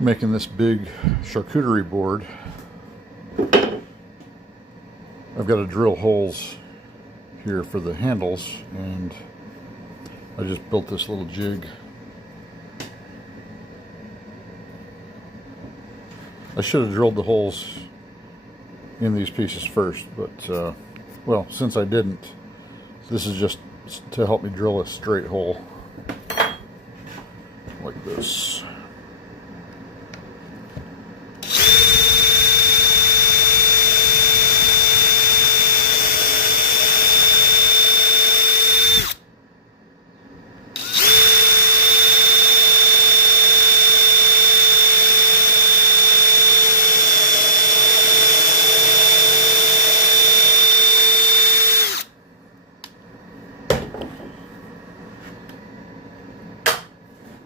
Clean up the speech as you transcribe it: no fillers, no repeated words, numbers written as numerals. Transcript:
Making this big charcuterie board. I've got to drill holes here for the handles, and I just built this little jig. I should have drilled the holes in these pieces first, but well, since I didn't, this is just to help me drill a straight hole like this.